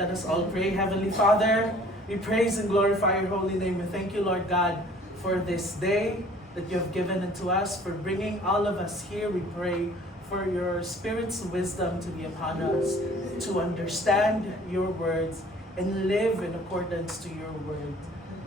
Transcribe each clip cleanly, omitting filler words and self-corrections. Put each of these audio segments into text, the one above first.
Let us all pray. Heavenly Father, we praise and glorify your holy name. We thank you, Lord God, for this day that you have given unto us, for bringing all of us here. We pray for your Spirit's wisdom to be upon us, to understand your words and live in accordance to your word.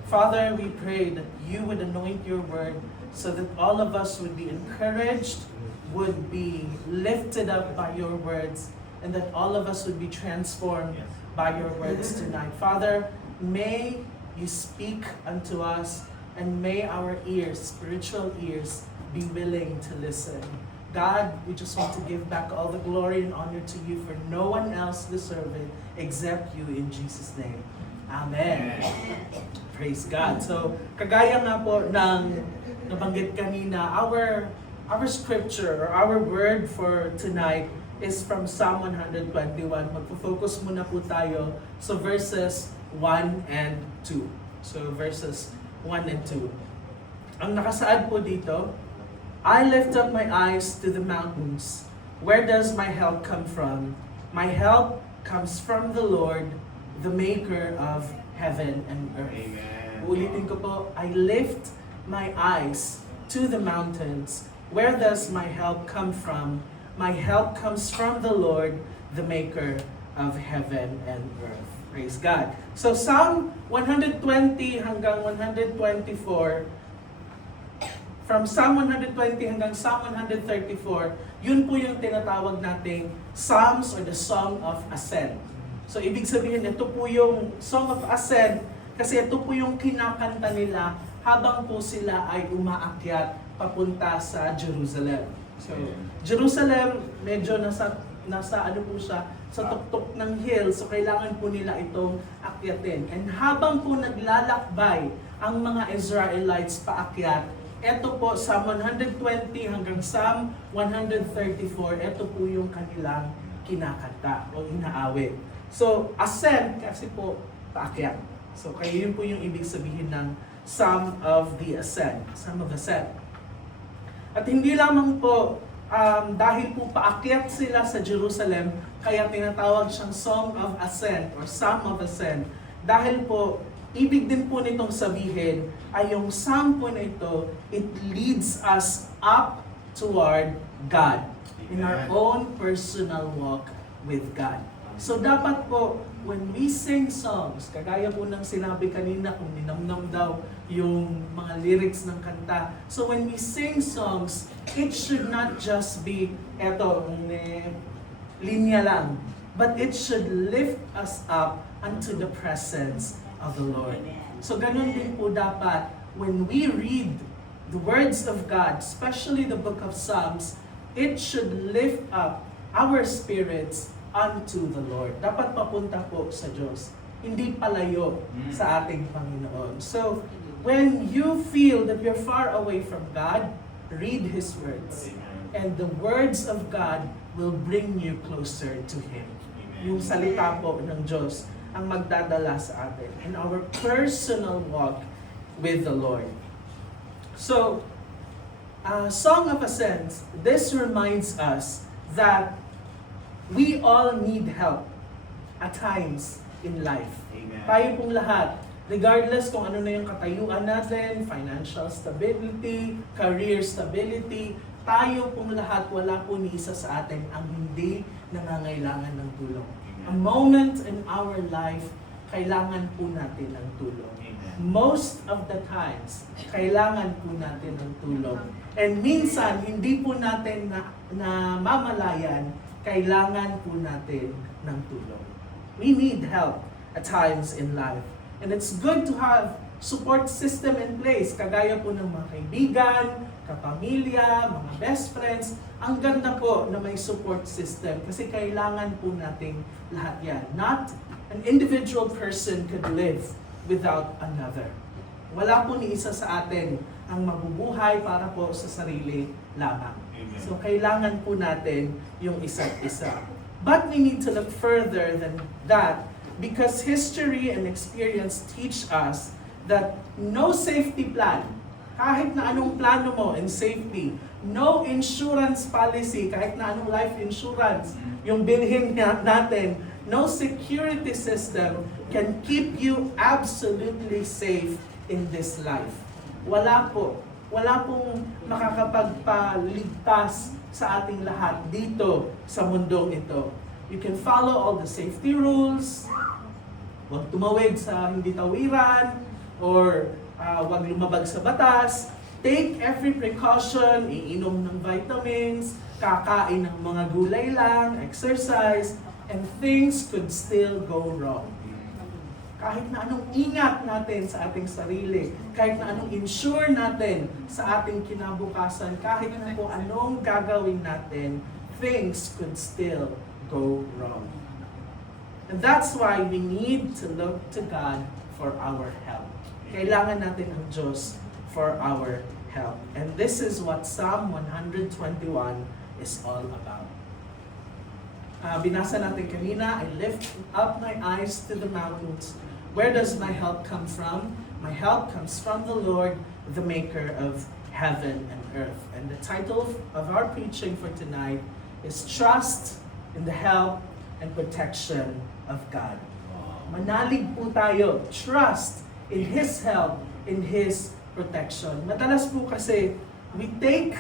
Father, we pray that you would anoint your word so that all of us would be encouraged, would be lifted up by your words, and that all of us would be transformed by your words tonight. Father, may you speak unto us, and may our ears, spiritual ears, be willing to listen. God, we just want to give back all the glory and honor to you, for no one else deserves it except you, in Jesus' name. Amen. Praise God. So, kagaya nga po ng nabanggit kanina, our scripture or our word for tonight is from Psalm 121. Magpo-focus muna po tayo sa verses 1 and 2. So, verses 1 and 2. Ang nakasaad po dito, I lift up my eyes to the mountains. Where does my help come from? My help comes from the Lord, the maker of heaven and earth. Amen. Ulitin ko po, I lift my eyes to the mountains. Where does my help come from? My help comes from the Lord, the maker of heaven and earth. Praise God. So Psalm 120 hanggang 124, from Psalm 120 hanggang Psalm 134, yun po yung tinatawag nating Psalms or the Song of Ascent. So ibig sabihin, ito po yung Song of Ascent kasi ito po yung kinakanta nila habang po sila ay umaakyat papunta sa Jerusalem. So Jerusalem, medyo nasa ano po siya, sa tuktok ng hill, so kailangan po nila itong akyatin. And habang po naglalakbay ang mga Israelites paakyat, ito po, Psalm 120 hanggang Psalm 134, ito po yung kanilang kinakanta o inaawit. So, ascent kasi po, paakyat. So, kaya yun po yung ibig sabihin ng Psalm of the Ascent. Psalm of Ascent. At hindi lamang po, dahil po paakyat sila sa Jerusalem, kaya tinatawag siyang Song of Ascent or Psalm of Ascent. Dahil po, ibig din po nitong sabihin ay yung psalm po na ito, it leads us up toward God in our own personal walk with God. So dapat po, when we sing songs, kagaya po ng sinabi kanina kung ninamnam daw yung mga lyrics ng kanta. So when we sing songs, it should not just be eto, linya lang, but it should lift us up unto the presence of the Lord. So ganun din po dapat when we read the words of God, especially the book of Psalms, it should lift up our spirits unto the Lord. Dapat papunta po sa Diyos, hindi palayo sa ating Panginoon. So when you feel that you're far away from God, read His words. And the words of God will bring you closer to Him. Yung salita po ng Diyos ang magdadala sa atin in our personal walk with the Lord. So, Song of Ascent, this reminds us that we all need help at times in life. Amen. Tayo pong lahat, regardless kung ano na yung katayuan natin, financial stability, career stability, tayo pong lahat, wala po ni isa sa atin ang hindi nangangailangan ng tulong. A moment in our life, kailangan po natin ng tulong. Most of the times, kailangan po natin ng tulong. And minsan, hindi po natin na mamalayan, kailangan po natin ng tulong. We need help at times in life. And it's good to have support system in place, kagaya po ng mga kaibigan, kapamilya, mga best friends. Ang ganda po na may support system kasi kailangan po nating lahat yan. Not an individual person could live without another. Wala po ni isa sa atin ang mabubuhay para po sa sarili lamang. Amen. So kailangan po natin yung isa't isa. But we need to look further than that because history and experience teach us that no safety plan, kahit na anong plano mo in safety, no insurance policy, kahit na anong life insurance, yung bilhin natin no security system can keep you absolutely safe in this life. Wala po. Wala pong makakapagpaligtas sa ating lahat dito sa mundong ito. You can follow all the safety rules, huwag tumawid sa hindi tawiran, or huwag lumabag sa batas. Take every precaution, iinom ng vitamins, kakain ng mga gulay lang, exercise, and things could still go wrong. Kahit na anong ingat natin sa ating sarili, kahit na anong insure natin sa ating kinabukasan, kahit na kung anong gagawin natin, things could still go wrong. And that's why we need to look to God for our help. Kailangan natin ang Diyos for our help. And this is what Psalm 121 is all about. Binasa natin kanina, I lift up my eyes to the mountains. Where does my help come from? My help comes from the Lord, the maker of heaven and earth. And the title of our preaching for tonight is Trust in the Help and Protection of God. Manalig po tayo. Trust in His help, in His protection. Madalas po kasi, we take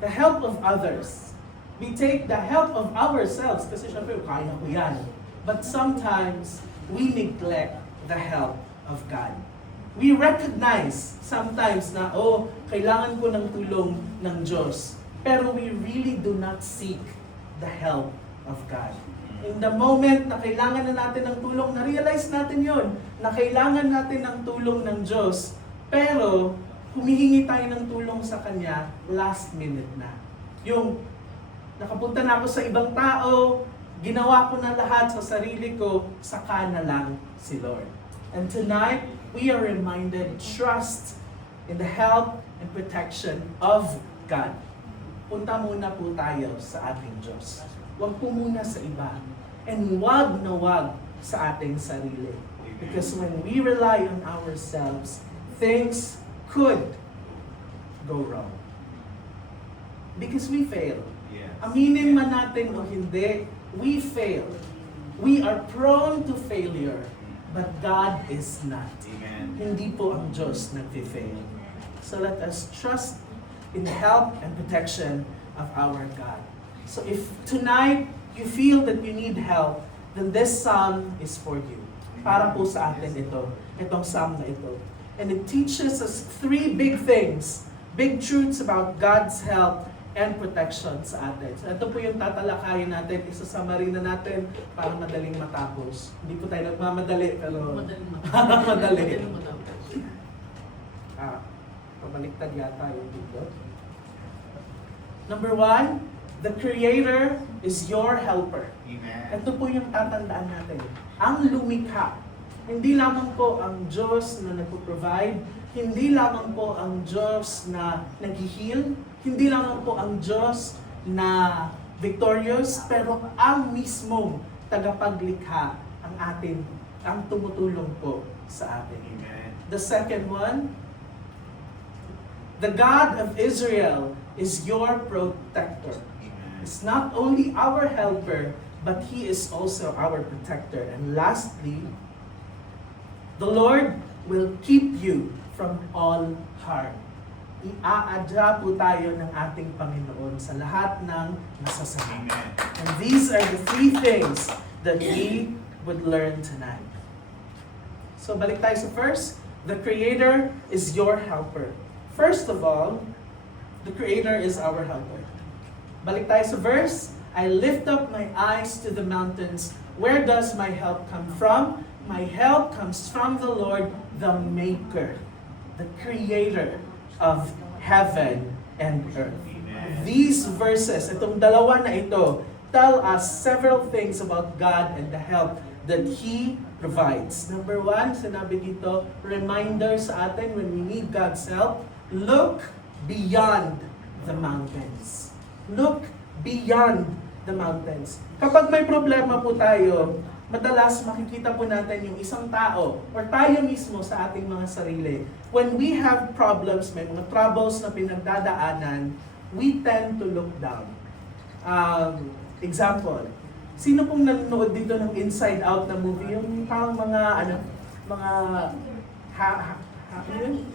the help of others. We take the help of ourselves. Kasi syempre, kaya ko yan. But sometimes, we neglect the help of God. We recognize sometimes na, kailangan ko ng tulong ng Diyos. Pero we really do not seek the help of God. In the moment na kailangan na natin ng tulong, na-realize natin yon na kailangan natin ng tulong ng Diyos. Pero, humihingi tayo ng tulong sa Kanya last minute na. Yung, nakapunta na ako sa ibang tao, ginawa ko na lahat sa sarili ko, saka na lang si Lord. And tonight, we are reminded, trust in the help and protection of God. Punta muna po tayo sa ating Diyos. Huwag po muna sa iba. And wag na wag sa ating sarili. Because when we rely on ourselves, things could go wrong. Because we fail. Aminin man natin o hindi, we fail. We are prone to failure, but God is not. Amen. Hindi po ang Diyos nagfi-fail. So let us trust in the help and protection of our God. So if tonight you feel that you need help, then this psalm is for you. Para po sa atin itong psalm na ito. And it teaches us three big things, big truths about God's help and protection sa atin. So ito po yung tatalakayin natin, isa-summary na natin para madaling matapos. Hindi po tayo nagmamadali, pero madali. Pabaliktad yata yung video. Number 1, the Creator is your helper. Amen. Ito po yung tatandaan natin. Ang lumikha. Hindi lamang po ang Diyos na nagpo-provide, hindi lamang po ang Diyos na nag-heal, hindi lamang po ang Diyos na victorious, pero ang mismong tagapaglikha ang tumutulong po sa atin. Amen. The second one, the God of Israel is your protector. Amen. It's not only our helper, but He is also our protector. And lastly, the Lord will keep you from all harm. Iaadya po tayo ng ating Panginoon sa lahat ng masasama. Amen. And these are the three things that we would learn tonight. So balik tayo sa first. The Creator is your helper. First of all, the Creator is our helper. Balik tayo sa verse. I lift up my eyes to the mountains. Where does my help come from? My help comes from the Lord, the Maker, the Creator of heaven and earth. Amen. These verses, itong dalawa na ito, tell us several things about God and the help that He provides. Number 1, sinabi dito, reminder sa atin when we need God's help, look beyond the mountains. Look beyond the mountains. Kapag may problema po tayo, madalas makikita po natin yung isang tao or tayo mismo sa ating mga sarili. When we have problems, may mga troubles na pinagdadaanan, we tend to look down. Example, Sino pong nanonood dito ng Inside Out na movie? Yung parang mga,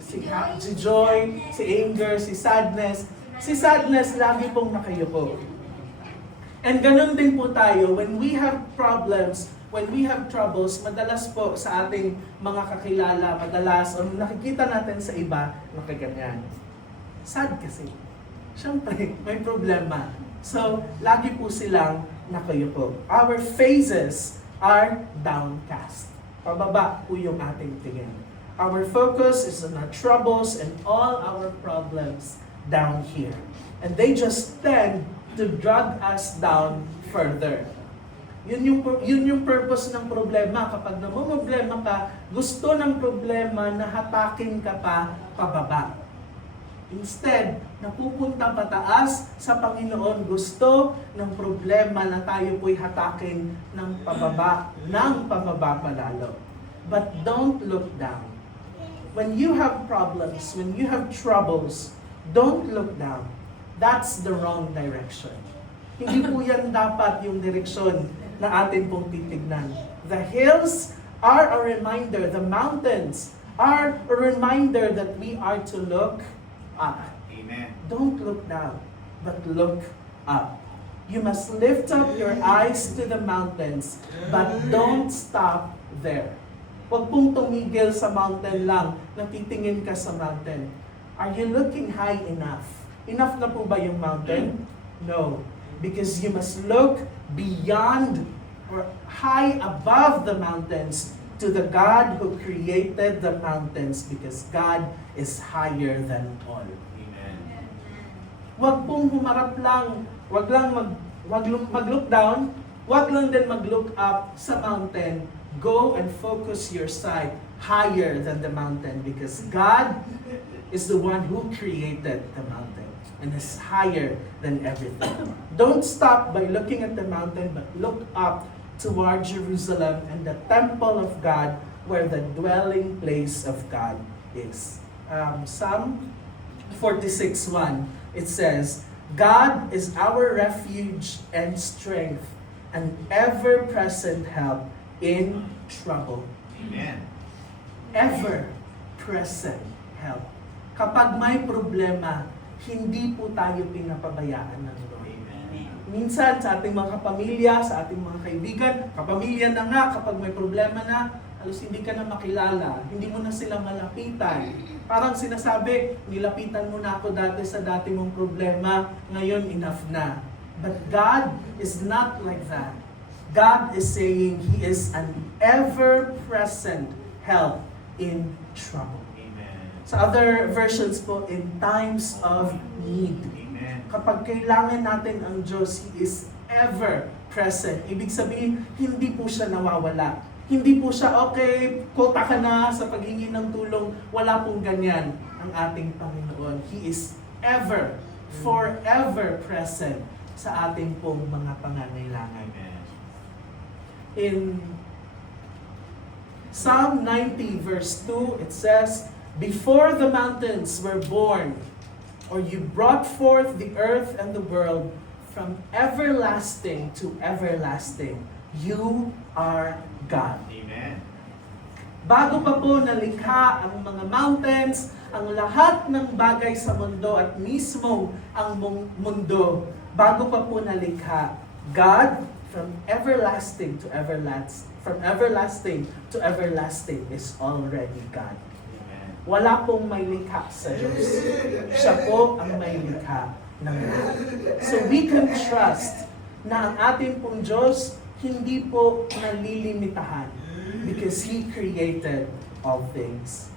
si Joy, si Anger, si Sadness. Si Sadness, lagi pong nakayuko. And ganun din po tayo, when we have problems, when we have troubles, madalas po sa ating mga kakilala, madalas, o nakikita natin sa iba, nakaganyan. Sad kasi. Siyempre, may problema. So, lagi po silang nakayuko. Our faces are downcast. Pababa po yung ating tingin. Our focus is on our troubles and all our problems down here. And they just tend to drag us down further. Yun yung purpose ng problema. Kapag namumroblema ka, gusto ng problema na hatakin ka pa pababa. Instead, napupunta pataas sa Panginoon, gusto ng problema na tayo po'y hatakin ng pababa palalo. But don't look down. When you have problems, when you have troubles, don't look down. That's the wrong direction. Hindi po yan dapat yung direksyon na atin pong titignan. The hills are a reminder, the mountains are a reminder that we are to look up. Amen. Don't look down, but look up. You must lift up your eyes to the mountains, but don't stop there. Huwag pong tumigil sa mountain lang, natitingin ka sa mountain. Are you looking high enough? Enough na po ba yung mountain? No. Because you must look beyond or high above the mountains to the God who created the mountains, because God is higher than all. Amen. Huwag pong humarap lang, huwag lang mag-look down, huwag lang din mag-look up sa mountain. Go and focus your sight higher than the mountain, because God is the one who created the mountain and is higher than everything. Don't stop by looking at the mountain, but look up toward Jerusalem and the temple of God, where the dwelling place of God is. Psalm 46:1, it says, God is our refuge and strength, an ever-present help in trouble. Amen. Ever-present help. Kapag may problema, hindi po tayo pinapabayaan ng Lord. Amen. Minsan sa ating mga kapamilya, sa ating mga kaibigan, kapamilya na nga, kapag may problema na, halos hindi ka na makilala, hindi mo na sila malapitan. Parang sinasabi, nilapitan mo na ako dati sa dati mong problema, ngayon enough na. But God is not like that. God is saying He is an ever-present help in trouble. Sa other versions po, in times of need. Amen. Kapag kailangan natin ang Diyos, He is ever present. Ibig sabihin, hindi po siya nawawala. Hindi po siya, okay, kota ka na sa paghingi ng tulong. Wala pong ganyan ang ating Panginoon. He is ever, forever present sa ating pong mga pangangailangan. Amen. In Psalm 90 verse 2, it says, before the mountains were born, or you brought forth the earth and the world, from everlasting to everlasting, you are God. Amen. Bago pa po nalikha ang mga mountains, ang lahat ng bagay sa mundo at mismo ang mundo, bago pa po nalikha, God from everlasting to everlasting is already God. Wala pong may likha sa Diyos. Siya po ang may likha ng lahat. So we can trust na ang ating pong Diyos hindi po nalilimitahan because He created all things.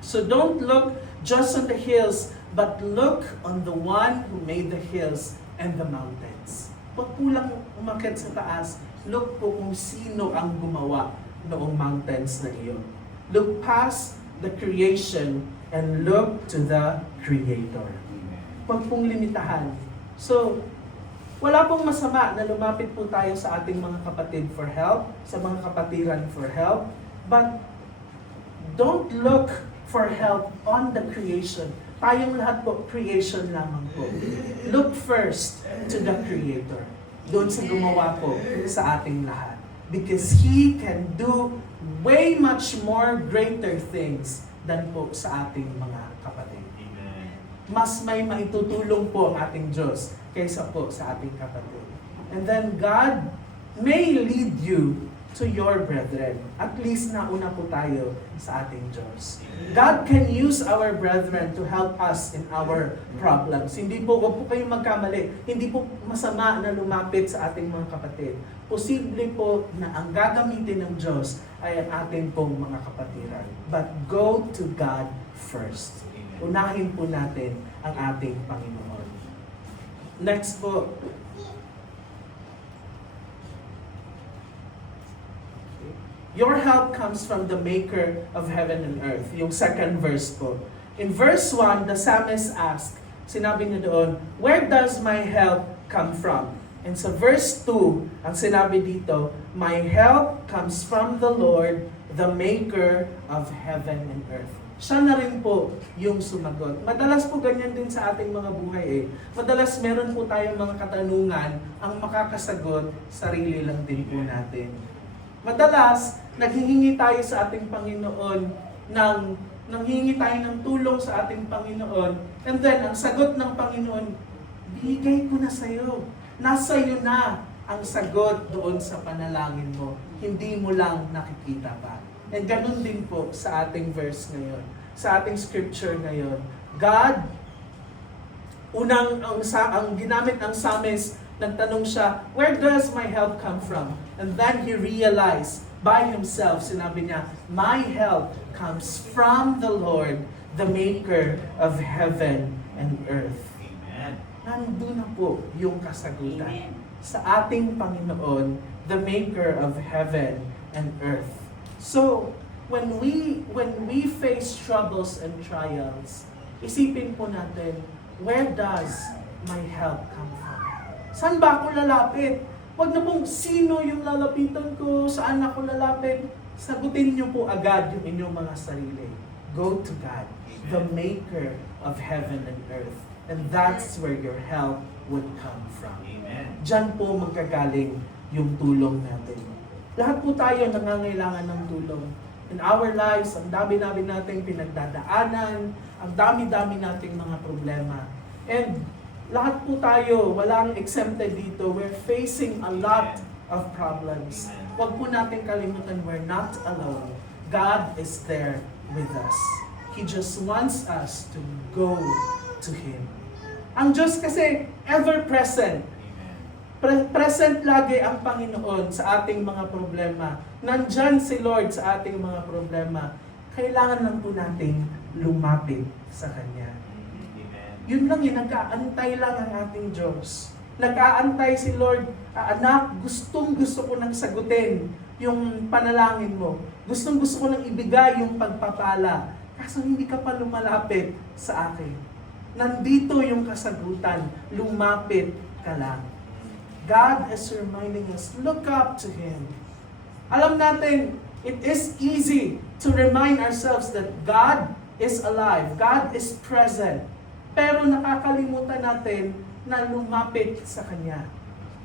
So don't look just on the hills, but look on the one who made the hills and the mountains. Huwag po lang umakyat sa taas. Look po kung sino ang gumawa noong mountains na iyon. Look past the creation and look to the Creator. Huwag pong limitahan. So, wala pong masama na lumapit po tayo sa ating mga kapatid for help, sa mga kapatiran for help, but don't look for help on the creation. Tayong lahat po, creation lamang po. Look first to the Creator. doon sa gumawa po sa ating lahat. Because He can do way much more greater things than po sa ating mga kapatid. Mas may maitutulong po ang ating Diyos kaysa po sa ating kapatid. And then God may lead you to your brethren. At least nauna po tayo sa ating Diyos. God can use our brethren to help us in our problems. Hindi po, huwag po kayong magkamali. Hindi po masama na lumapit sa ating mga kapatid. Posible po na ang gagamitin ng Diyos ay ang ating pong mga kapatiran. But go to God first. Unahin po natin ang ating Panginoon. Next po, your help comes from the Maker of heaven and earth. Yung second verse po. In verse 1, the psalmist asked, sinabi niya doon, where does my help come from? And sa verse 2, ang sinabi dito, my help comes from the Lord, the Maker of heaven and earth. Siya na rin po yung sumagot. Madalas po ganyan din sa ating mga buhay eh. Madalas meron po tayong mga katanungan, ang makakasagot, sarili lang din po natin. Madalas, naghihingi tayo sa ating Panginoon nanghihingi tayo ng tulong sa ating Panginoon, and then, ang sagot ng Panginoon, bigay ko na sa iyo. Nasa iyo na ang sagot doon sa panalangin mo. Hindi mo lang nakikita pa. And ganun din po sa ating verse ngayon, sa ating scripture ngayon. God, ang ginamit ng psalmist, nagtanong siya, where does my help come from? And then he realized by himself, sinabi niya, my help comes from the Lord, the Maker of heaven and earth. Amen. Nandun na po yung kasagutan. Amen. Sa ating Panginoon, the Maker of heaven and earth. So, when we face troubles and trials, isipin po natin, where does my help come from? Saan ba ako lalapit? Huwag na pong sino yung lalapitan ko, saan ako lalapit. Sagutin niyo po agad yung inyong mga sarili. Go to God, the Maker of heaven and earth. And that's where your help would come from. Amen. Diyan po magkagaling yung tulong natin. Lahat po tayo nangangailangan ng tulong. In our lives, ang dami-dami nating pinagdadaanan, ang dami-dami nating mga problema. And lahat po tayo, walang exempted dito. We're facing a lot of problems. Huwag po natin kalimutan, we're not alone. God is there with us. He just wants us to go to Him. Ang Diyos kasi ever-present. Present lagi ang Panginoon sa ating mga problema. Nandyan si Lord sa ating mga problema. Kailangan lang po nating lumapit sa Kanya. Yun lang yun, nag-aantay lang ang ating Diyos. Nag-aantay si Lord, anak, gustong-gusto ko nang sagutin yung panalangin mo. Gustong-gusto ko nang ibigay yung pagpapala. Kaso hindi ka pa lumalapit sa akin. Nandito yung kasagutan, lumapit ka lang. God is reminding us, look up to Him. Alam natin, it is easy to remind ourselves that God is alive, God is present. Pero nakakalimutan natin na lumapit sa Kanya.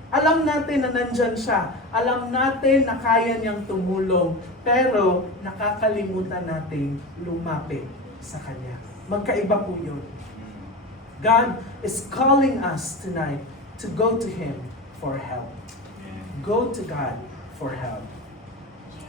Alam natin na nandyan siya. Alam natin na kaya niyang tumulong. Pero nakakalimutan natin lumapit sa Kanya. Magkaiba po yun. God is calling us tonight to go to Him for help. Go to God for help.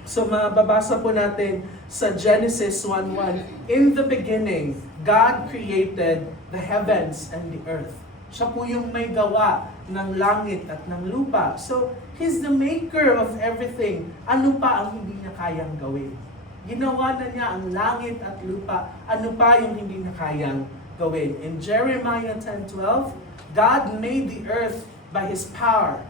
So mababasa po natin sa Genesis 1:1, in the beginning, God created the heavens and the earth. Siya po yung may gawa ng langit at ng lupa. So, He's the maker of everything. Ano pa ang hindi niya kayang gawin? Ginawa na niya ang langit at lupa. Ano pa yung hindi niya kayang gawin? In Jeremiah 10:12, God made the earth by His power.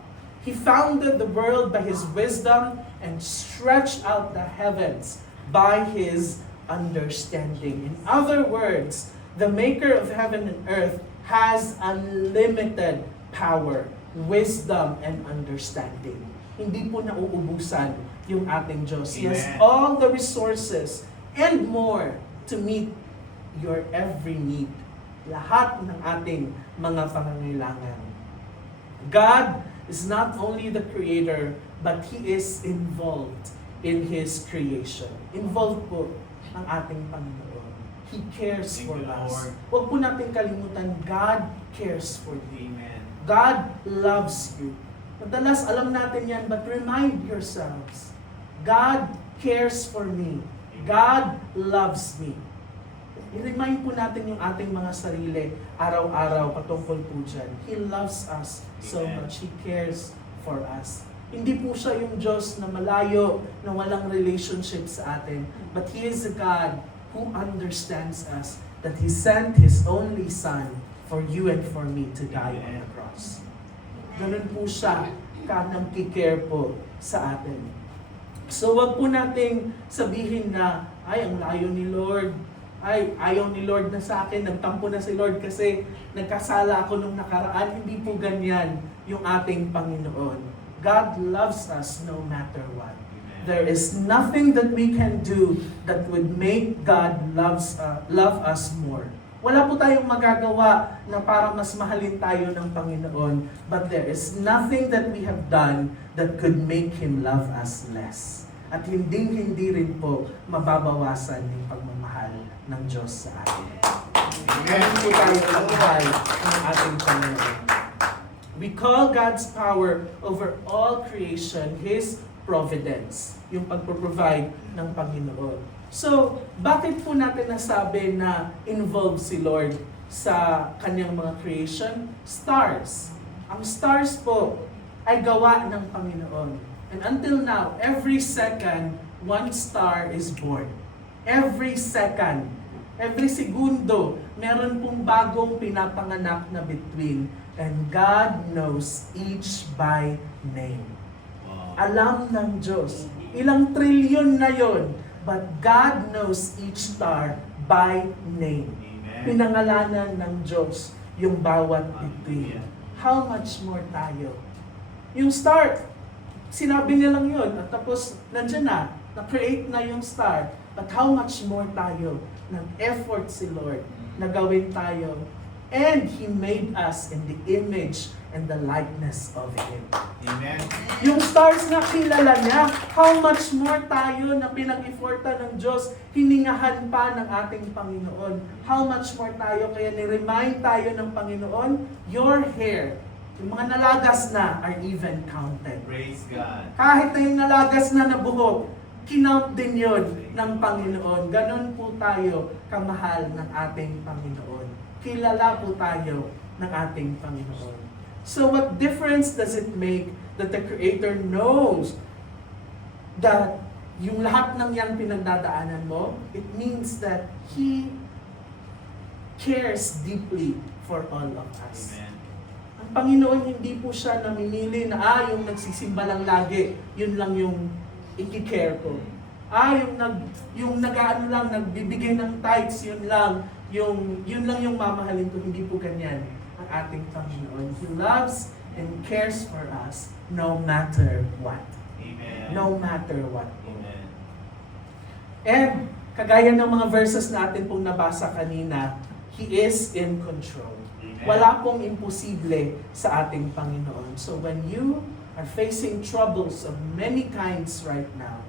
He founded the world by His wisdom and stretched out the heavens by His understanding. In other words, the Maker of heaven and earth has unlimited power, wisdom, and understanding. Hindi po nauubusan yung ating Diyos. He has Amen. all the resources and more to meet your every need. Lahat ng ating mga pangangailangan. God is not only the Creator, but He is involved in His creation. Involved po ang ating Panginoon. He cares Thank for you, us. Lord. Huwag po natin kalimutan, God cares for you. Amen. God loves you. Madalas alam natin yan, but remind yourselves, God cares for me. God loves me. I-remind po natin yung ating mga sarili araw-araw patungkol po dyan. He loves us so Amen. much. He cares for us. Hindi po siya yung Diyos na malayo, na walang relationship sa atin. But He is a God who understands us, that He sent His only Son for you and for me to die on the cross. Ganun po siya kanang kikare po sa atin. So wag po nating sabihin na, ay, ang layo ni Lord. Ay, ayaw ni Lord na sa akin. Nagtampo na si Lord kasi nagkasala ako nung nakaraan. Hindi po ganyan yung ating Panginoon. God loves us no matter what. There is nothing that we can do that would make God love us more. Wala po tayong magagawa na para mas mahalin tayo ng Panginoon, but there is nothing that we have done that could make Him love us less. At hindi rin po mababawasan yung pagmamahal ng Diyos sa atin. Ganun po tayo ang buhay ng ating Panginoon. We call God's power over all creation His providence, yung pagproprovide ng Panginoon. So, bakit po natin nasabi na involved si Lord sa kanyang mga creation? Stars. Ang stars po ay gawa ng Panginoon. And until now, every second, one star is born. Every second, every segundo, meron pong bagong pinapanganak na bituin. And God knows each by name. Wow. Alam ng Diyos. Ilang trilyon na yon, but God knows each star by name. Amen. Pinangalanan ng Diyos yung bawat bituin. How much more tayo? Yung star, sinabi niya lang yun, at tapos nandyan na-create na yung star. But how much more tayo? Nag-effort si Lord na gawin tayo. And He made us in the image and the likeness of Him. Amen. Yung stars na kilala niya, how much more tayo na pinag-effortan ng Diyos, hiningahan pa ng ating Panginoon. How much more tayo, kaya ni-remind tayo ng Panginoon, your hair, yung mga nalagas na are even counted. Praise God. Kahit na yung nalagas na buhok, kinount din yun ng Panginoon. Ganon po tayo kamahal ng ating Panginoon. Kilala po tayo ng ating Panginoon. So what difference does it make that the Creator knows that yung lahat ng yan pinagdadaanan mo? It means that He cares deeply for all of us. Amen. Ang Panginoon hindi po siya namimili na yung nagsisimba lang lagi, yun lang yung i-care ko. Yung nag-aano lang, nagbibigay ng tithes, yun lang yung mamahalin ko. Hindi po ganyan ang ating Panginoon. He loves and cares for us no matter what. Amen. No matter what. Amen. And kagaya ng mga verses natin pong nabasa kanina, He is in control. Amen. Wala pong imposible sa ating Panginoon. So when you are facing troubles of many kinds right now,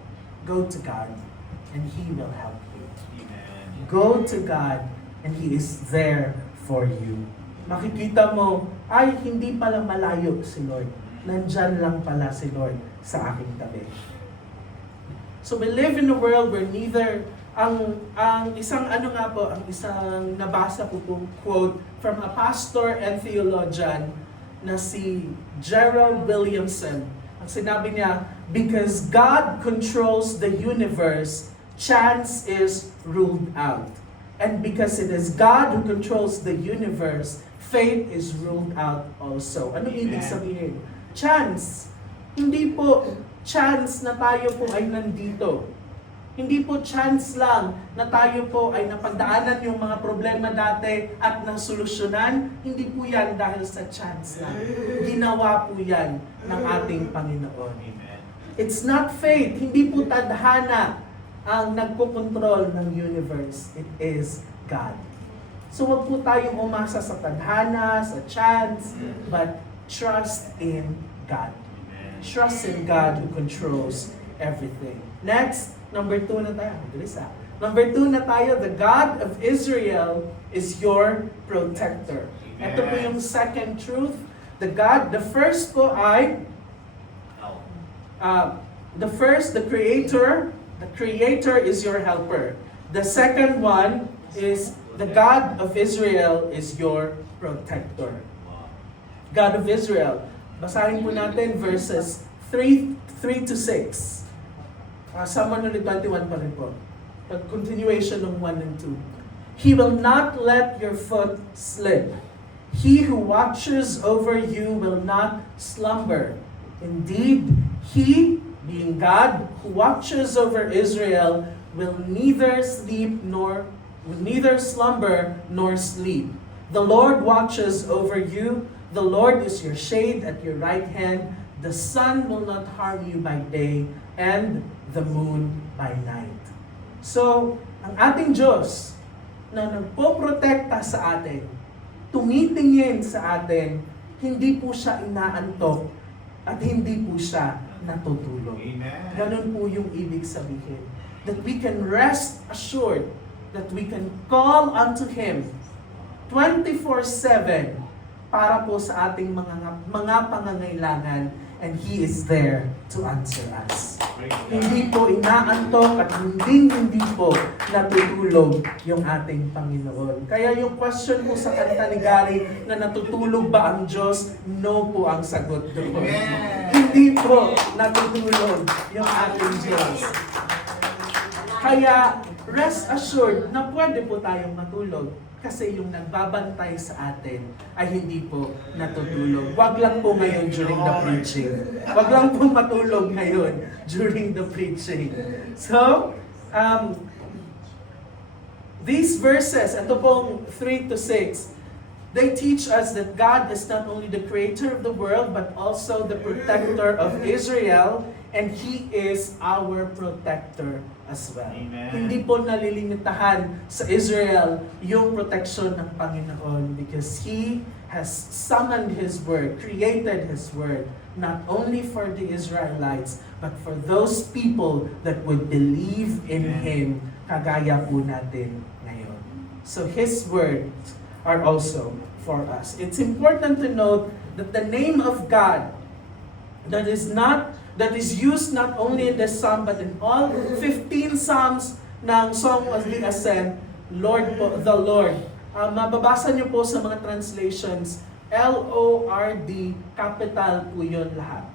go to God and He will help you. Amen. Go to God and He is there for you. Makikita mo, ay, hindi pala malayo si Lord. Nandyan lang pala si Lord sa aking tabi. So we live in a world where neither ang isang nabasa ko pong quote from a pastor and theologian na si Gerald Williamson. Ang sinabi niya, because God controls the universe, chance is ruled out. And because it is God who controls the universe, fate is ruled out also. Ano ibig sabihin? Chance. Hindi po chance na tayo po ay nandito. Hindi po chance lang na tayo po ay napagdaanan yung mga problema dati at nasolusyonan. Hindi po yan dahil sa chance lang. Ginawa po yan ng ating Panginoon. Amen. It's not fate. Hindi po tadhana ang nagpokontrol ng universe. It is God. So wag po tayong umasa sa tadhana, sa chance, but trust in God. Amen. Trust in God who controls everything. Next, number 2 na tayo. Mabilis ah. Number 2 na tayo, the God of Israel is your protector. Ito po yung second truth. The first po ay, the Creator is your helper. The second one is, the God of Israel is your protector. God of Israel. Basahin po natin verses 3 to 6. Psalm 121 pa rin po. Continuation ng 1 and 2. He will not let your foot slip. He who watches over you will not slumber. Indeed, He, being God, who watches over Israel, will neither slumber nor sleep. The Lord watches over you. The Lord is your shade at your right hand. The sun will not harm you by day, and the moon by night. So, ang ating Diyos na nagpoprotekta sa atin, tumitingin sa atin, hindi po siya inaantok at hindi po siya natutulog. Amen. Ganun po yung ibig sabihin. That we can rest assured that we can call unto Him 24/7 para po sa ating mga pangangailangan, and He is there to answer us. Hindi po inaantok at hindi po natutulog yung ating Panginoon. Kaya yung question po sa kanta ni Gary na natutulog ba ang Diyos? No po ang sagot doon. Hindi po natutulog yung ating Diyos. Kaya rest assured na pwede po tayong matulog. Kasi yung nagbabantay sa atin ay hindi po natutulog. Wag lang po ngayon during the preaching. Wag lang po matulog ngayon during the preaching. So, these verses, ito pong 3 to 6, they teach us that God is not only the creator of the world, but also the protector of Israel, and He is our protector as well. Amen. Hindi po nalilimitahan sa Israel yung protection ng Panginoon because He has summoned His word, created His word, not only for the Israelites, but for those people that would believe in Amen. Him, kagaya po natin ngayon. So His words are also for us. It's important to note that the name of God that is used not only in this psalm but in all 15 psalms ng Song of the Ascent, Lord po, the Lord. Mababasa niyo po sa mga translations, L-O-R-D, capital po yun lahat.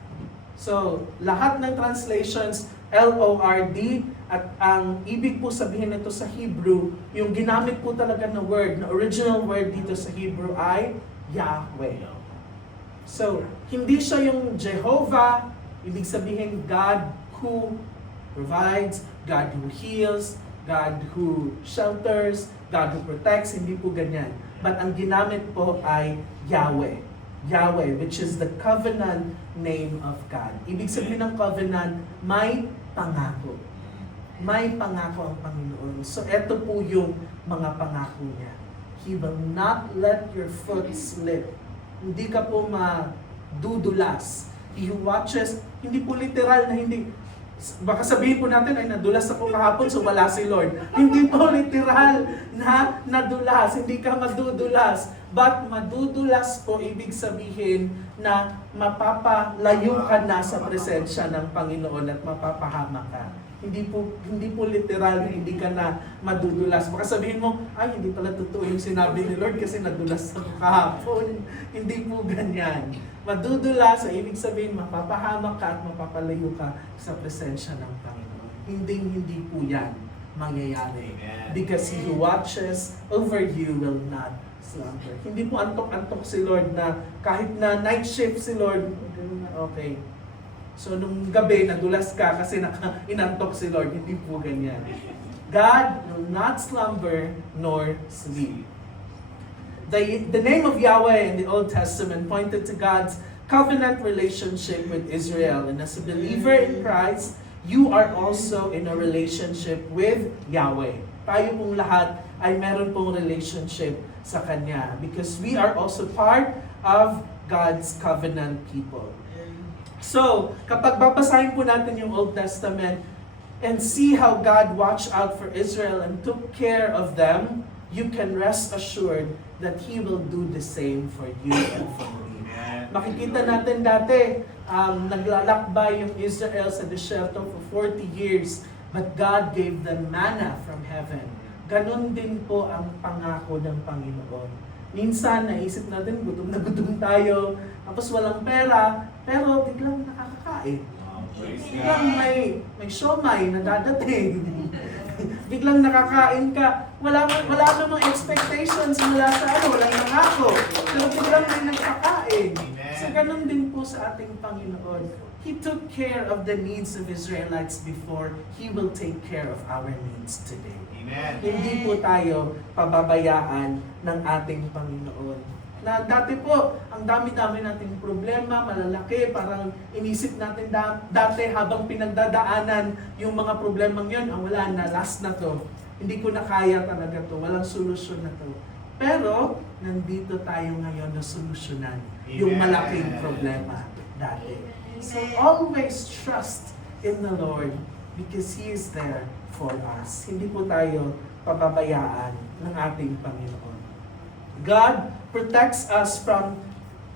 So, lahat ng translations, L-O-R-D, at ang ibig po sabihin nito sa Hebrew, yung ginamit po talaga na word, na original word dito sa Hebrew ay Yahweh. So, hindi siya yung Jehovah, ibig sabihin God who provides, God who heals, God who shelters, God who protects, hindi po ganyan. But ang ginamit po ay Yahweh. Yahweh, which is the covenant name of God. Ibig sabihin ng covenant, may pangako. May pangako ang Panginoon. So, eto po yung mga pangako niya. He will not let your foot slip. Hindi ka po madudulas. He who watches, hindi po literal na hindi, baka sabihin po natin ay nadulas ako kahapon so wala si Lord. Hindi po literal na nadulas, hindi ka madudulas. But madudulas po ibig sabihin na mapapalayo ka na sa presensya ng Panginoon at mapapahamak ka. Hindi po literal na hindi ka na madudulas. Baka sabihin mo, ay hindi pala totoo yung sinabi ni Lord kasi nadulas ako kahapon. Hindi po ganyan. Madudulas, ibig sabihin mapapahamak ka at mapapalayo ka sa presensya ng Panginoon. Hindi po yan mangyayari. Because He who watches over you will not slumber. Hindi po antok-antok si Lord na kahit na night shift si Lord, okay. So nung gabi, nadulas ka kasi inantok si Lord. Hindi po ganyan. God will not slumber nor sleep. The name of Yahweh in the Old Testament pointed to God's covenant relationship with Israel. And as a believer in Christ, you are also in a relationship with Yahweh. Tayo pong lahat ay meron pong relationship sa Kanya because we are also part of God's covenant people. So, kapag babasahin po natin yung Old Testament and see how God watched out for Israel and took care of them, you can rest assured that He will do the same for you and for me. Amen. Makikita natin dati, naglalakbay yung Israel sa desierto for 40 years, but God gave them manna from heaven. Ganon din po ang pangako ng Panginoon. Minsan, naisip natin, gutom na gutom tayo, tapos walang pera, pero biglang nakakakain. Praise Biglang God. may siomay na dadating. Biglang nakakain ka. Wala namang expectations mula sa walang nangako. Pero biglang may nagkakain. So ganun din po sa ating Panginoon. He took care of the needs of Israelites before. He will take care of our needs today. Amen. Hindi po tayo pababayaan ng ating Panginoon. Na dati po, ang dami-dami nating problema, malalaki, parang inisip natin dati habang pinagdadaanan yung mga problemang yun, wala na, last na to. Hindi ko na kaya talaga to, walang solusyon na to. Pero, nandito tayo ngayon na solusyonan yung malaking problema dati. So always trust in the Lord because He is there for us. Hindi po tayo pababayaan ng ating Panginoon. God protects us from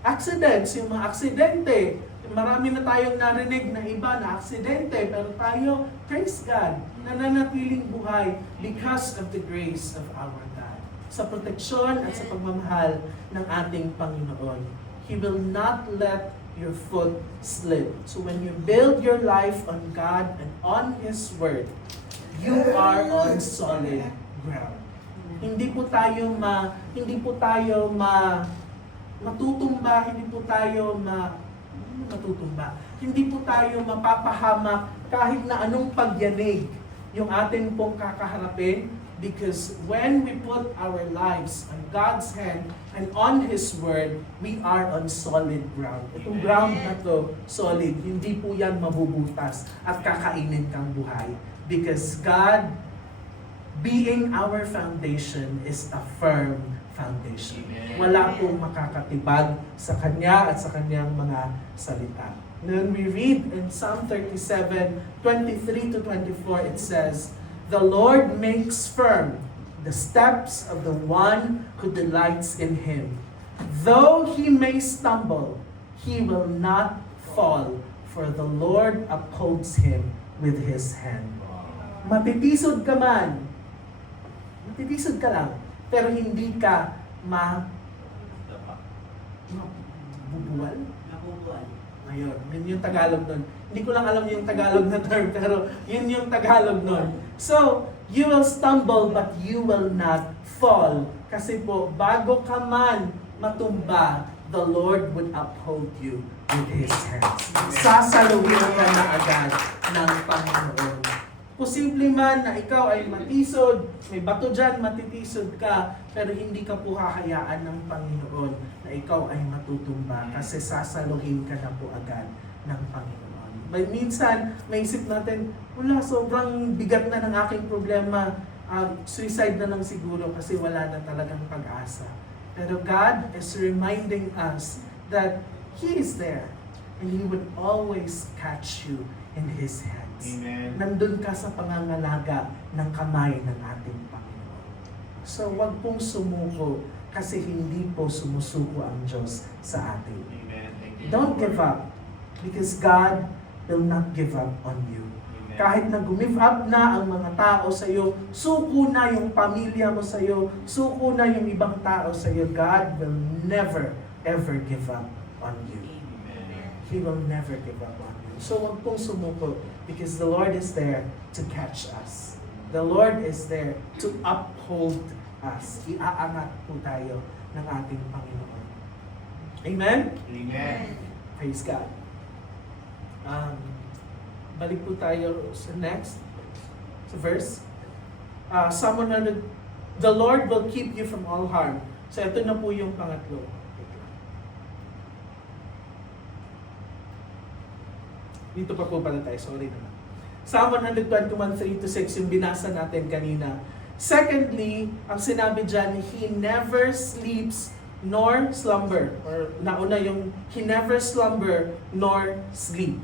accidents, yung mga aksidente. Marami na tayong narinig na iba na aksidente, pero tayo, praise God, nananatiling buhay because of the grace of our God. Sa proteksyon at sa pagmamahal ng ating Panginoon. He will not let your foot slip. So when you build your life on God and on His Word, you are on solid ground. Hindi po tayo matutumba, hindi po tayo mapapahamak kahit na anong pagyanig yung atin pong kakaharapin, because when we put our lives on God's hand and on His Word, we are on solid ground. Itong ground na to, solid, hindi po yan mabubutas at kakainin kang buhay. Because God, being our foundation, is a firm foundation. Wala pong makakatibag sa Kanya at sa Kanyang mga salita. When we read in Psalm 37:23-24, it says, "The Lord makes firm the steps of the one who delights in Him. Though he may stumble, he will not fall, for the Lord upholds him with His hand." Matitisod ka man, matitisod ka lang, pero hindi ka bubuwal. Ayun, yun yung Tagalog nun. Hindi ko lang alam yung Tagalog na term, pero yun yung Tagalog nun. So, you will stumble, but you will not fall. Kasi po, bago ka man matumba, the Lord would uphold you with His hands. Sasaluhin ka na agad ng Panginoon. Posible man na ikaw ay matisod, may bato dyan, matitisod ka, pero hindi ka po hahayaan ng Panginoon na ikaw ay matutumba kasi sasaluhin ka na po agad ng Panginoon. May minsan, may isip natin, wala, sobrang bigat na ng aking problema, suicide na lang siguro kasi wala na talagang pag-asa. Pero God is reminding us that He is there and He would always catch you in His hands. Amen. Nandun ka sa pangangalaga ng kamay ng ating Panginoon. So, wag pong sumuko kasi hindi po sumusuko ang Diyos sa atin. Amen. Thank you. Don't give up because God will not give up on you. Amen. Kahit na gumive up na ang mga tao sa iyo, suko na yung pamilya mo sa iyo, suko na yung ibang tao sa iyo, God will never ever give up on you. Amen. He will never give up on you. So wag pong sumuko because the Lord is there to catch us. The Lord is there to uphold us. Iaangat po tayo ng ating Panginoon. Amen? Amen. Praise God. Balik po tayo sa next, sa verse. Psalm 100, "The Lord will keep you from all harm." So ito na po yung pangatlo. Dito pa po pala tayo, sorry naman. Psalm 121:3-6 yung binasa natin kanina. Secondly, ang sinabi dyan, He never sleeps nor slumber. Or nauna yung he never slumber nor sleep.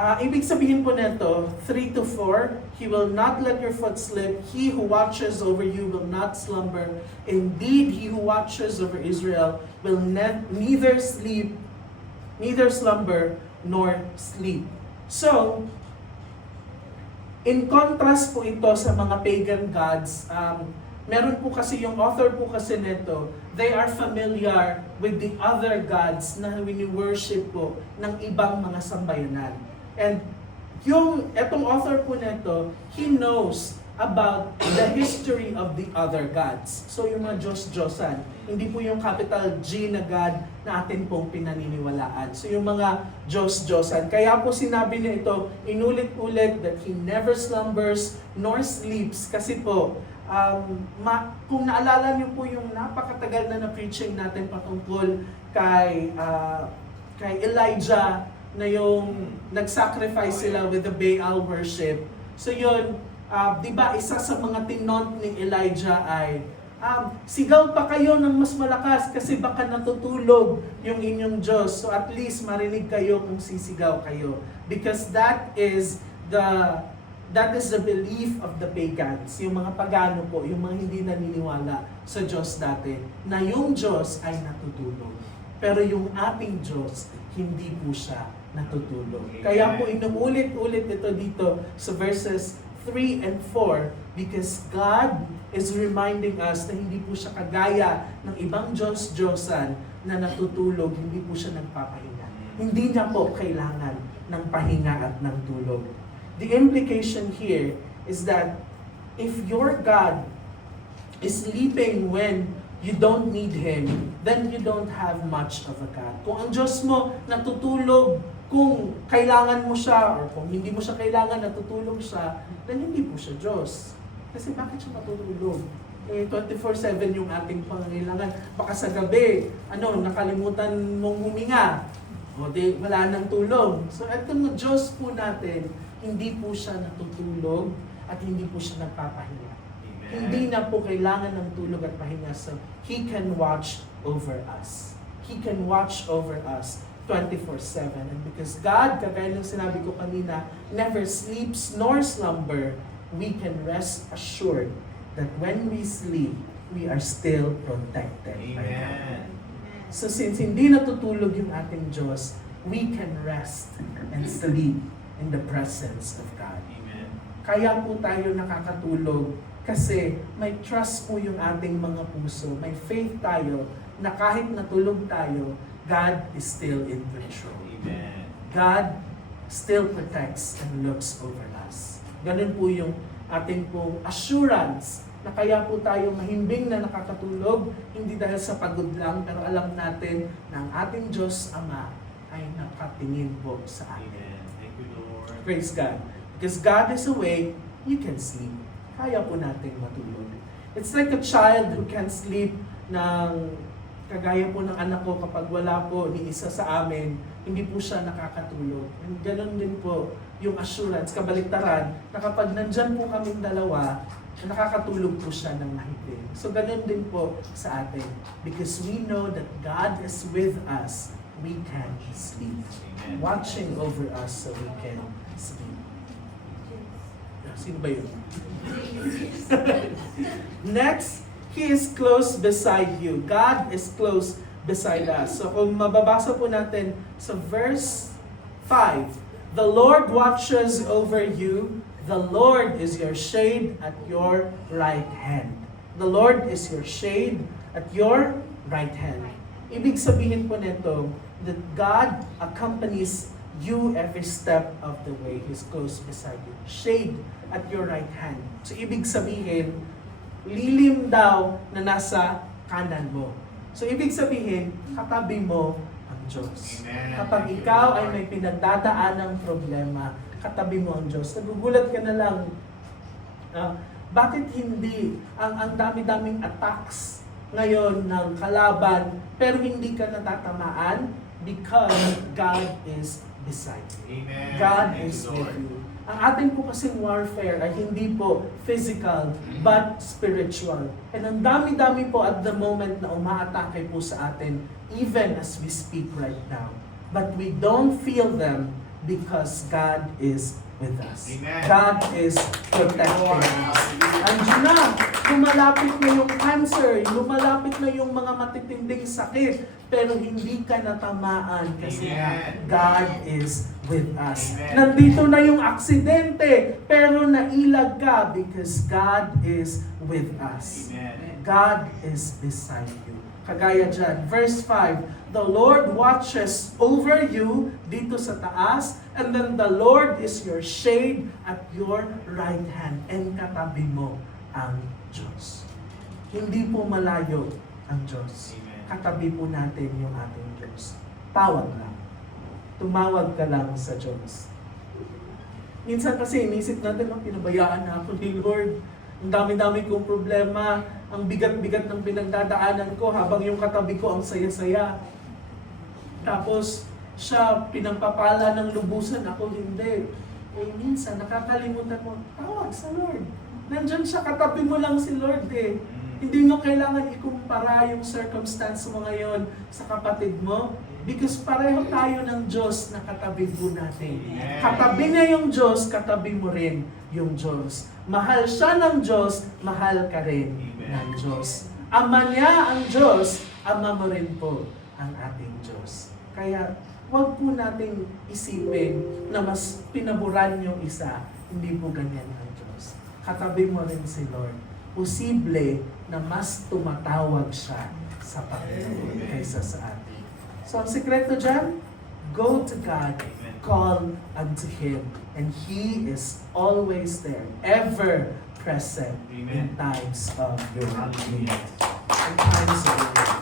Ibig sabihin po nito, 3 to 4, He will not let your foot slip. He who watches over you will not slumber. Indeed, He who watches over Israel will neither slumber nor sleep. So, in contrast po ito sa mga pagan gods, meron po kasi yung author po kasi nito, they are familiar with the other gods na wini-worship po ng ibang mga sambayanan. And etong author po nito, he knows about the history of the other gods. So yung mga Diyos-Diyosan, hindi po yung capital G na God na atin pong pinaniniwalaan. So yung mga Diyos-Diyosan. Kaya po sinabi niya ito, inulit-ulit that He never slumbers nor sleeps. Kasi po, kung naalala niyo po yung napakatagal na preaching natin patungkol kay Elijah na yung nag-sacrifice sila with the Baal worship. So yun, di ba isa sa mga tinont ni Elijah ay, sigaw pa kayo ng mas malakas kasi baka natutulog yung inyong Diyos. So at least marinig kayo kung sisigaw kayo. Because that is the belief of the pagans. Yung mga pagano po, yung mga hindi naniniwala sa Diyos dati, na yung Diyos ay natutulog. Pero yung ating Diyos, hindi po siya natutulog. Kaya po inuulit-ulit ito dito sa verses 3 and 4 because God is reminding us na hindi po siya kagaya ng ibang Diyos-Diyosan na natutulog, hindi po siya nagpapahinga. Hindi niya po kailangan ng pahinga at ng tulog. The implication here is that if your God is sleeping when you don't need Him, then you don't have much of a God. Kung ang Diyos mo natutulog, kung kailangan mo siya, or kung hindi mo siya kailangan, natutulog siya, then hindi po siya Diyos. Kasi bakit siya matutulog? 24/7 yung ating pangangailangan. Baka sa gabi, nakalimutan mong huminga. O di, wala nang tulog. So itong Diyos po natin, hindi po siya natutulog at hindi po siya nagpapahinga. Hindi na po kailangan ng tulog at pahinga. So He can watch over us. He can watch over us 24/7. And because God, kagaya ng sinabi ko kanina, never sleeps nor slumber, we can rest assured that when we sleep, we are still protected by God. So since hindi natutulog yung ating Diyos, we can rest and sleep in the presence of God. Amen. Kaya po tayo nakakatulog kasi may trust po yung ating mga puso. May faith tayo na kahit natulog tayo, God is still in control. Amen. God still protects and looks over us. Ganun po yung ating pong assurance na kaya po tayo mahimbing na nakakatulog, hindi dahil sa pagod lang, pero alam natin na ang ating Diyos Ama ay nakatingin po sa atin. Amen. Thank you, Lord. Praise God. Because God is awake, you can sleep. Kaya po natin matulog. It's like a child who can sleep ng kagaya po ng anak ko kapag wala po ni isa sa amin, hindi po siya nakakatulog. And ganun din po yung assurance, kabaliktaran, na kapag nandyan po kaming dalawa, nakakatulog po siya ng mahigpit. So ganun din po sa atin. Because we know that God is with us, we can sleep. Amen. Watching over us so we can sleep. Sino ba yun? Next, He is close beside you. God is close beside us. So kung mababasa po natin sa verse 5, the Lord watches over you. The Lord is your shade at your right hand. The Lord is your shade at your right hand. Ibig sabihin po nito that God accompanies you every step of the way. He's close beside you. Shade at your right hand. So ibig sabihin, lilim daw na nasa kanan mo. So ibig sabihin, katabi mo ang Diyos. Amen. Kapag Thank you, ikaw ay Lord. may pinagdadaan ng problema, katabi mo ang Diyos. Nagugulat ka na lang, bakit hindi ang dami-daming attacks ngayon ng kalaban, pero hindi ka natatamaan? Because God is beside you. Amen. God Thank is you, with Lord. you. Ang ating po kasing warfare ay hindi po physical, but spiritual. And ang dami-dami po at the moment na umaatake po sa atin, even as we speak right now. But we don't feel them because God is with us. Amen. God is protecting us. Andiyan na, lumalapit na yung cancer, lumalapit na yung mga matitinding sakit, pero hindi ka natamaan kasi Amen. God is with us. Amen. Nandito na yung aksidente, pero nailag ka because God is with us. Amen. God is beside you. Kagaya dyan, verse 5, the Lord watches over you dito sa taas, and then the Lord is your shade at your right hand. And katabi mo ang Diyos. Hindi po malayo ang Diyos. Amen. Katabi po natin yung ating Diyos. Tawag lang. Tumawag ka lang sa Diyos. Minsan kasi inisip natin, pinabayaan na ako ni Lord. Ang dami-dami kong problema, ang bigat-bigat ng pinagdadaanan ko habang yung katabi ko ang saya-saya. Tapos, siya pinagpapala ng lubusan, ako hindi. Eh minsan, nakakalimutan mo, tawag sa Lord. Nandyan siya, katabi mo lang si Lord eh. Hindi mo kailangan ikumpara yung circumstance mo ngayon sa kapatid mo. Because pareho tayo ng Diyos na katabi po natin. Amen. Katabi niya yung Diyos, katabi mo rin yung Diyos. Mahal siya ng Diyos, mahal ka rin ng Diyos. Ama niya ang Diyos, ama mo rin po ang ating Diyos. Kaya, huwag po nating isipin na mas pinaburan yung isa. Hindi po ganyan ang Diyos. Katabi mo rin si Lord. Posible na mas tumatawag siya sa Panginoon kaysa sa atin. So, ang sikreto dyan, go to God, call unto Him, and He is always there, ever present in times of your need. In times of your need.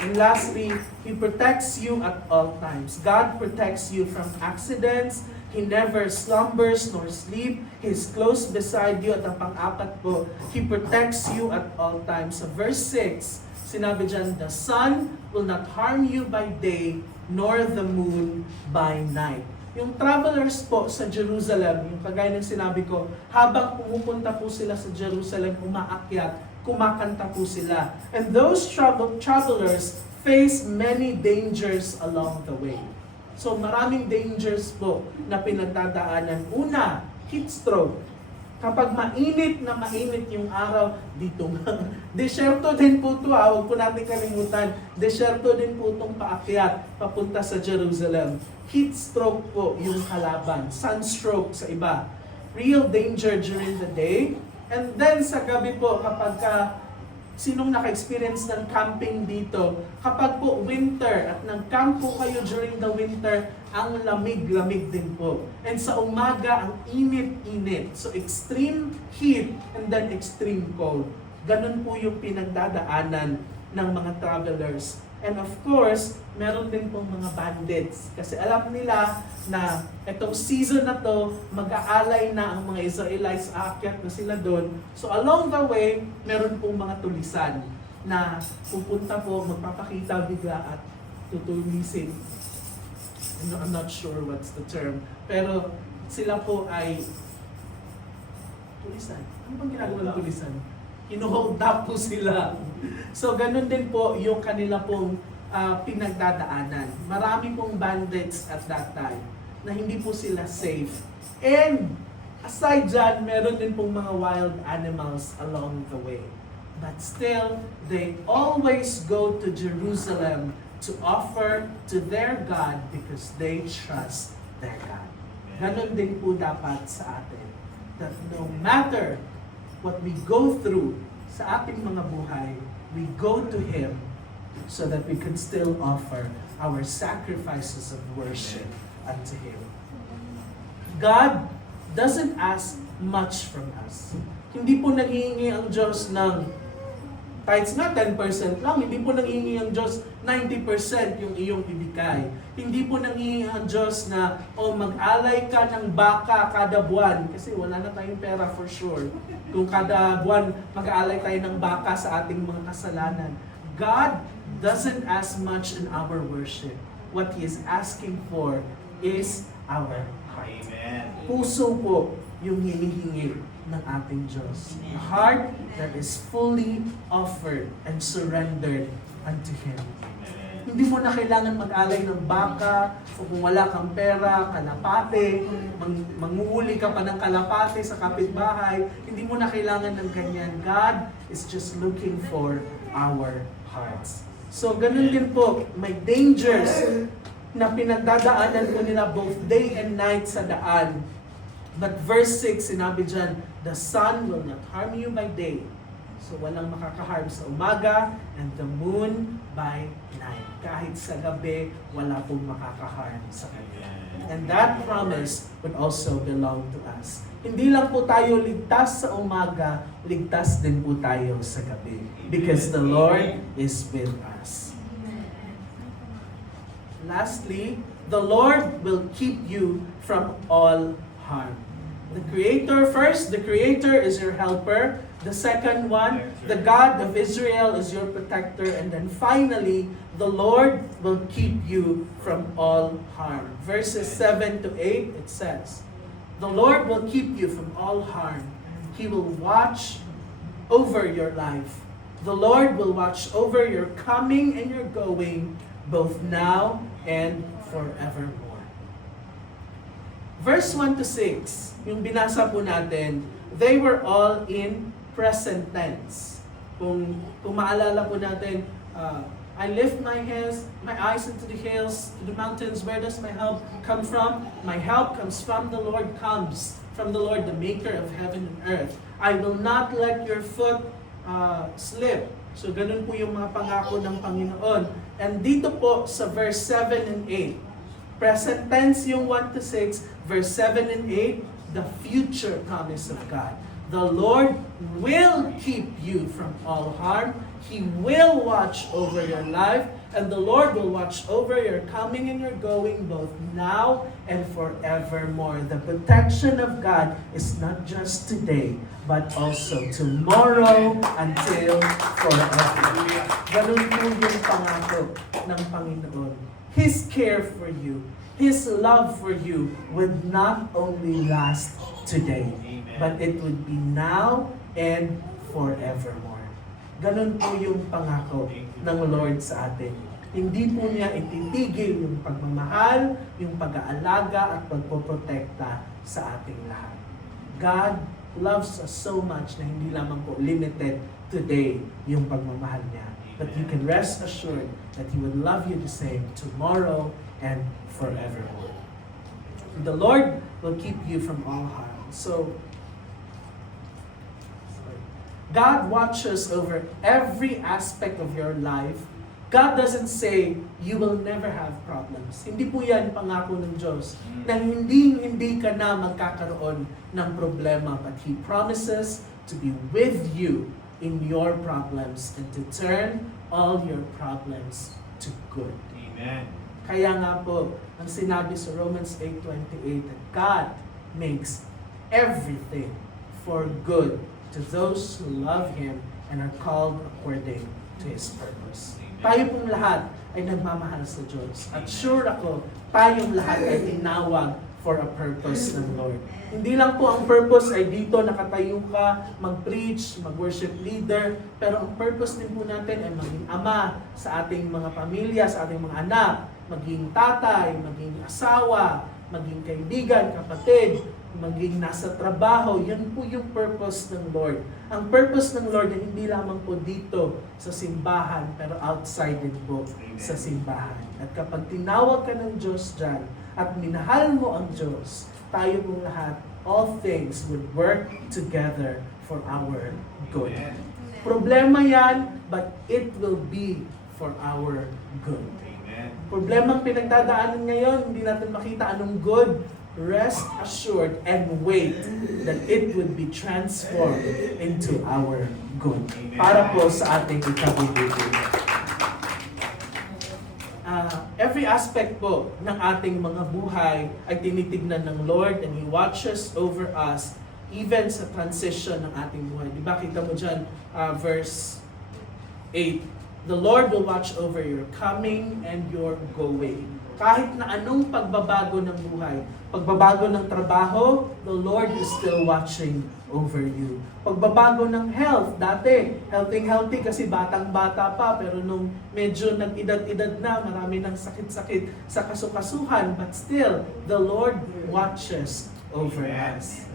And lastly, He protects you at all times. God protects you from accidents. He never slumbers nor sleep. He is close beside you. At ang pang-apat po, He protects you at all times. Sa verse 6, sinabi dyan, the sun will not harm you by day, nor the moon by night. Yung travelers po sa Jerusalem, yung kagaya ng sinabi ko, habang pumupunta po sila sa Jerusalem, umaakyat, kumakanta po sila. And those travelers face many dangers along the way. So maraming dangers po na pinagdadaanan. Una, heat stroke. Kapag mainit na mainit yung araw, dito nga. Desyerto din po ito, huwag po natin kalimutan. Desyerto din po itong paakyat, papunta sa Jerusalem. Heat stroke po yung kalaban. Sunstroke sa iba. Real danger during the day. And then sa gabi po, kapag sinong naka-experience ng camping dito, kapag po winter at nag-camp po kayo during the winter, ang lamig-lamig din po. And sa umaga, ang init-init. So extreme heat and then extreme cold. Ganun po yung pinagdadaanan ng mga travelers. And of course, meron din pong mga bandits. Kasi alam nila na itong season na to, mag-aalay na ang mga Israelites, aakyat na sila doon. So along the way, meron pong mga tulisan na pupunta po, magpapakita bigla at tutulisin. I'm not sure what's the term. Pero sila po ay tulisan. Ano bang ginagawa ng tulisan? Ino-hold up po sila. So, ganun din po yung kanila pong pinagdadaanan. Marami pong bandits at that time na hindi po sila safe. And aside dyan, meron din pong mga wild animals along the way. But still, they always go to Jerusalem to offer to their God because they trust their God. Ganon din po dapat sa atin. That no matter what we go through sa ating mga buhay, we go to Him so that we can still offer our sacrifices of worship unto Him. God doesn't ask much from us. Hindi po nanghihingi ang Diyos ng tithes nga 10% lang, hindi po nanghihingi ang Diyos 90% yung iyong ibigay. Hindi po nanghihingi ang Diyos na mag-alay ka ng baka kada buwan kasi wala na tayong pera for sure. Kung kada buwan mag-aalay tayo ng baka sa ating mga kasalanan. God doesn't ask much in our worship. What He is asking for is our Amen. Puso po yung hinihingi ng ating Diyos. A heart that is fully offered and surrendered unto Him. Amen. Hindi mo na kailangan mag-alay ng baka o kung wala kang pera, kalapate, manguhuli ka pa ng kalapate sa kapitbahay. Hindi mo na kailangan ng ganyan. God is just looking for our hearts. So, ganun din po, may dangers na pinagdadaanan ko nila both day and night sa daan. But verse 6, sinabi dyan, the sun will not harm you by day. So walang makakaharm sa umaga, and the moon by night. Kahit sa gabi, wala pong makakaharm sa kanya. And that promise would also belong to us. Hindi lang po tayo ligtas sa umaga, ligtas din po tayo sa gabi. Because the Lord is with us. Lastly, the Lord will keep you from all harm. The Creator first, the Creator is your helper. The second one, the God of Israel is your protector. And then finally, the Lord will keep you from all harm. Verses 7 to 8, it says, the Lord will keep you from all harm. He will watch over your life. The Lord will watch over your coming and your going, both now and forevermore. Verse 1 to 6, yung binasa po natin, they were all in present tense. Kung maalala po natin, I lift my eyes into the hills, to the mountains, where does my help come from? My help comes from the Lord, the maker of heaven and earth. I will not let your foot slip. So ganun po yung mga pangako ng Panginoon. And dito po sa verse 7 and 8, present tense yung 1 to 6, verse 7 and 8, the future promise of God. The Lord will keep you from all harm. He will watch over your life, and the Lord will watch over your coming and your going, both now and forevermore. The protection of God is not just today, but also tomorrow until forever. Ganun po yung pangako ng Panginoon. His care for you, His love for you would not only last today, but it would be now and forevermore. Ganun po yung pangako ng Lord sa atin. Hindi po niya ititigil yung pagmamahal, yung pag-aalaga at pagpoprotekta sa ating lahat. God loves us so much na hindi lamang po limited today yung pagmamahal niya. But you can rest assured that He would love you the same tomorrow and forevermore. The Lord will keep you from all harm. So, God watches over every aspect of your life. God doesn't say, you will never have problems. Hindi po yan pangako ng Diyos. Na hindi ka na magkakaroon ng problema. But He promises to be with you in your problems and to turn all your problems to good. Amen. Kaya nga po, ang sinabi sa Romans 8:28, that God makes everything for good to those who love Him and are called according to His purpose. Tayo pong lahat ay nagmamahal sa Diyos. At sure ako, tayong lahat ay tinawag for a purpose ng Lord. Hindi lang po ang purpose ay dito nakatayo ka, mag-preach, mag-worship leader, pero ang purpose din po natin ay maging ama sa ating mga pamilya, sa ating mga anak, maging tatay, maging asawa, maging kaibigan, kapatid, maging nasa trabaho. Yan po yung purpose ng Lord. Ang purpose ng Lord ay hindi lamang po dito sa simbahan, pero outside din po sa simbahan. At kapag tinawag ka ng Diyos dyan, at minahal mo ang Diyos, tayo pong lahat, all things would work together for our good. Problema yan, but it will be for our good. Problemang pinagdadaanan ngayon, hindi natin makita anong good. Rest assured and wait that it would be transformed into our good. Para po sa ating ikabubuti. Every aspect po ng ating mga buhay ay tinitignan ng Lord, and He watches over us even sa transition ng ating buhay. Diba kita mo dyan, verse 8, the Lord will watch over your coming and your going. Kahit na anong pagbabago ng buhay, pagbabago ng trabaho, the Lord is still watching over you. Pagbabago ng health, dati, healthy kasi batang-bata pa, pero nung medyo nag-edad-edad na, marami ng sakit-sakit sa kasukasuhan, but still, the Lord watches over us.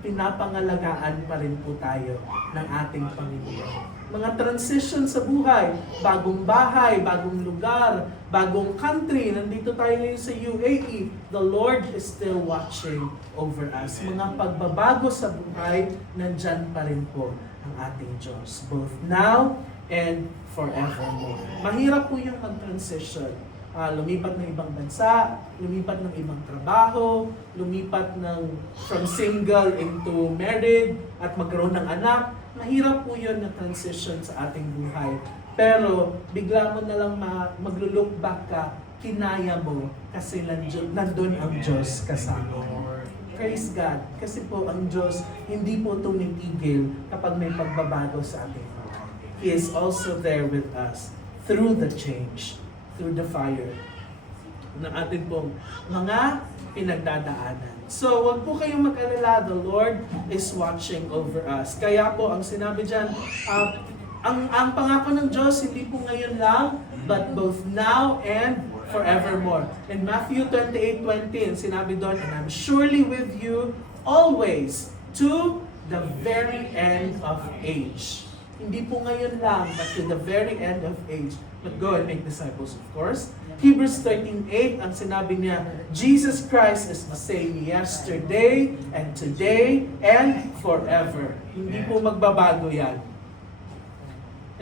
Pinapangalagaan pa rin po tayo ng ating Panginoon. Mga transition sa buhay, bagong bahay, bagong lugar, bagong country, nandito tayo ngayon sa UAE, the Lord is still watching over us. Mga pagbabago sa buhay, nandyan pa rin po ang ating Diyos, both now and forevermore. Mahirap po yung mag-transition. Lumipat ng ibang bansa, lumipat ng ibang trabaho, lumipat from single into married, at magkaroon ng anak. Mahirap po yun na transition sa ating buhay. Pero bigla mo na lang maglo-look back ka, kinaya mo kasi nandun ang Diyos kasama. Praise God. Kasi po ang Diyos hindi po tumitigil kapag may pagbabago sa ating buhay. He is also there with us through the change, through the fire ng ating pong mga pinagdadaanan. So, wag po kayong mag-alala, the Lord is watching over us. Kaya po, ang sinabi dyan, ang pangako ng Diyos, hindi po ngayon lang, but both now and forevermore. In Matthew 28:20, sinabi doon, and I'm surely with you always to the very end of age. Hindi po ngayon lang, but to the very end of age. But go and make disciples, of course. Hebrews 13:8, ang sinabi niya, Jesus Christ is the same yesterday and today and forever. Hindi po magbabago yan.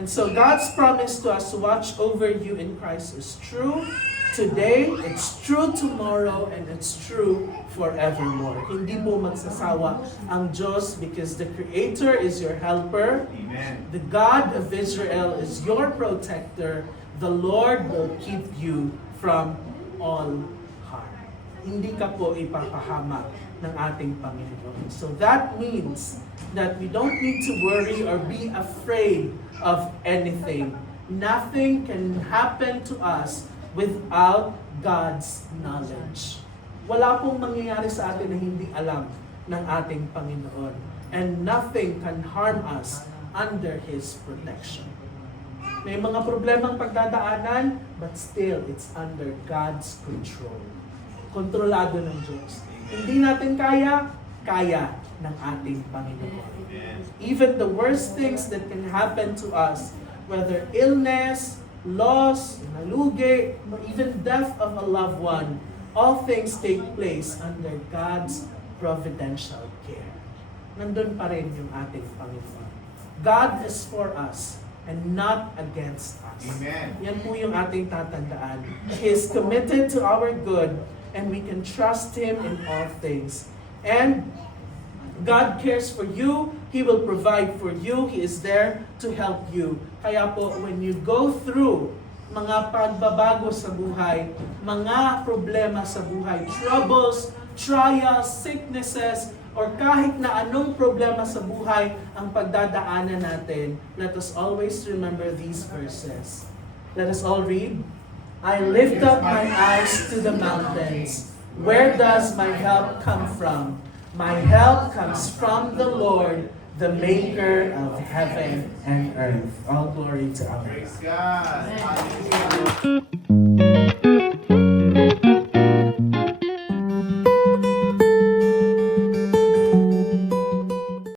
And so God's promise to us to watch over you in Christ is true today, it's true tomorrow, and it's true forevermore. Hindi po magsasawa ang Diyos because the Creator is your helper. Amen. The God of Israel is your protector. The Lord will keep you from all harm. Hindi ka po ipapahamak ng ating Panginoon. So that means that we don't need to worry or be afraid of anything. Nothing can happen to us without God's knowledge. Wala pong mangyayari sa atin na hindi alam ng ating Panginoon. And nothing can harm us under His protection. May mga problemang pagdadaanan, but still, it's under God's control. Kontrolado ng Diyos. Hindi natin kaya, kaya ng ating Panginoon. Even the worst things that can happen to us, whether illness, loss, nalugi, or even death of a loved one, all things take place under God's providential care. Nandun pa rin yung ating Panginoon. God is for us and not against us. Amen. Yan po yung ating tatandaan. He is committed to our good and we can trust Him in all things. And God cares for you. He will provide for you. He is there to help you. Kaya po, when you go through mga pagbabago sa buhay, mga problema sa buhay, troubles, trials, sicknesses, or kahit na anong problema sa buhay ang pagdadaanan natin, let us always remember these verses. Let us all read. I lift up my eyes to the mountains. Where does my help come from? My help comes from the Lord, the maker of heaven and earth. All glory to our God. Praise God. Hallelujah.